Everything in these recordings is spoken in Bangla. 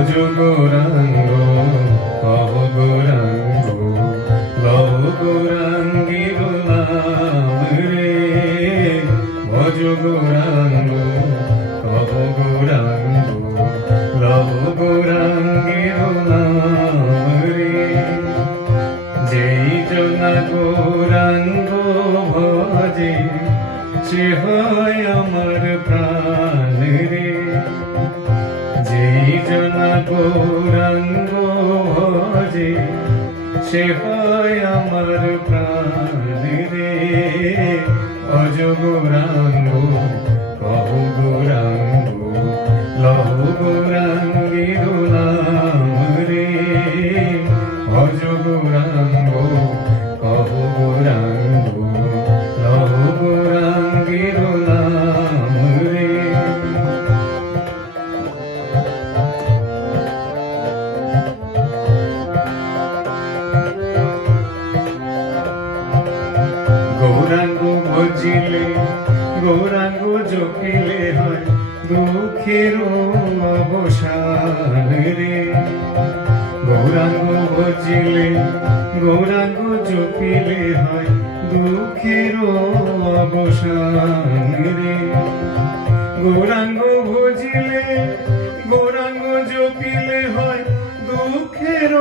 ভজ গৌরাঙ্গ কহ গৌরাঙ্গ লহ গৌরাঙ্গীর নাম রে। ভজ গৌরাঙ্গ কহ গৌরাঙ্গ লহ গৌরাঙ্গীর নাম রে। যেই জনা গৌরাঙ্গ ভজে সে হয় আমার প্রাণ রে। যেই জনা গৌরাঙ্গ ভজে সে হয় আমার প্রাণ রে। ভজ গৌরাঙ্গ কহ গৌরাঙ্গ লহ গৌরাঙ্গীর নাম রে। ভজ গৌরাঙ্গ কহ গৌরাঙ্গ লহ গৌরাঙ্গীর নাম রে। গৌরাঙ্গ ভজিলে গৌরাঙ্গ জপিলে হয় দুঃখের অবসান রে। গৌরাঙ্গ ভজিলে গৌরাঙ্গ জপিলে হয় দুঃখের অবসান রে। গৌরাঙ্গ ভজিলে গৌরাঙ্গ জপিলে হয় দুঃখের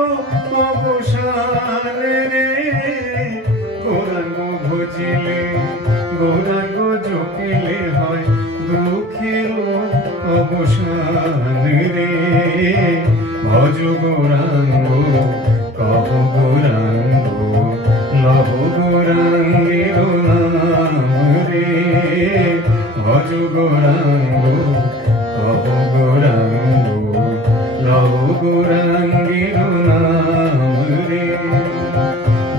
অবসান রে। গৌরাঙ্গ ভজিলে গৌরাঙ্গ জপিলে হয় দুঃখের অবসান রে। ভজ গৌরাঙ্গ কহ গৌরাঙ্গ লহ গৌরাঙ্গীর নাম রে। ভজ গৌরাঙ্গ কহ গৌরাঙ্গ লহ গৌরাঙ্গীর নাম রে।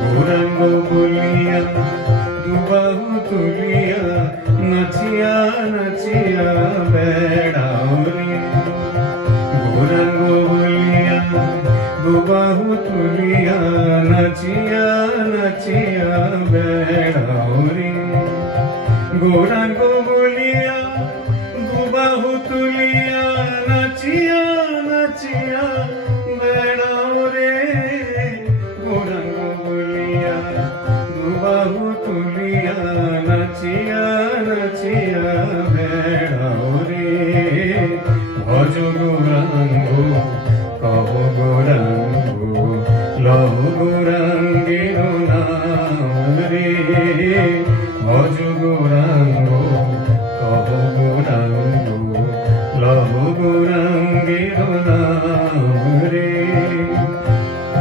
গৌরাঙ্গ বলিয়া দুবাহু তুলিয়া নাচিয়া নাচিয়া বেড়াও রে। গৌরাঙ্গ বলিয়া দুবাহু তুলিয়া নাচিয়া নাচিয়া বেড়াও রে। গৌরাঙ্গ বলিয়া দুবাহু তুলিয়া নাচিয়া নাচিয়া বেড়াও রে। গৌরাঙ্গ বলিয়া দুবাহু তুলিয়া নাচিয়া নাচিয়া বেড়াও রে। ভজ গৌরাঙ্গ কহ গৌরাঙ্গ লহ গৌরাঙ্গীর নাম রে। ভজ গৌরাঙ্গ কহ গৌরাঙ্গ লহ গৌরাঙ্গীর নাম রে।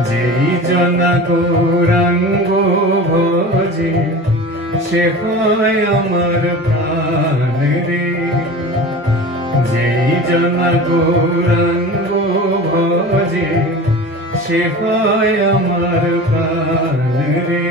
যেই জনা গৌরাঙ্গ ভজে সে হয় আমার প্রাণ রে। যেই জনা গৌরাঙ্গ ভজে সে হয় আমার প্রাণ রে।